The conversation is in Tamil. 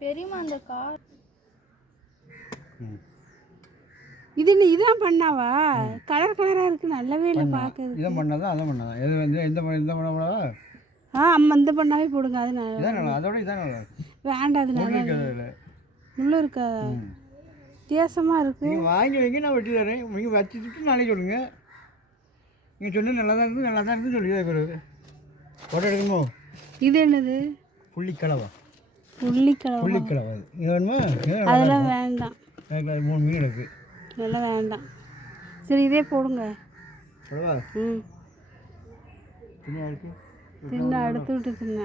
பெரியம்மா அந்த கார் இதான் பண்ணாவா? கலர் கலராக இருக்குது, நல்லாவே இல்லை பார்க்குறது. இதான் பண்ணாதான் அதான் பண்ணாதான் எது வந்து இந்த பண்ண கூடாதா? அம்மா இந்த பண்ணாவே போடுங்க. அது நல்லா அதோட இதான் நல்லா வேண்டாம். அது நல்லா உள்ள இருக்காதா? வித்தியாசமாக இருக்குது. நீங்கள் வாங்கி வைங்க, நான் வெட்டி தரேன். நீங்கள் வச்சுட்டு நாளைக்கு சொல்லுங்கள். நீங்கள் சொன்னால் நல்லா தான் இருக்குது, நல்லா தான் இருக்குன்னு சொல்லி தான் பிறகு ஃபோட்டோ எடுக்கணுமோ? இது என்னது? புள்ளிக்கலவா? புள்ளிக்கலவா அது இது வேணுமா? அதெல்லாம் வேண்டாம். 3 மீன் இருக்குது. அதெல்லாம் வேண்டாம். சரி, இதே போடுங்க. சொல்லவா? ம், தின்னா இருக்குது. தின்ன அடுத்து விட்டு தின்ன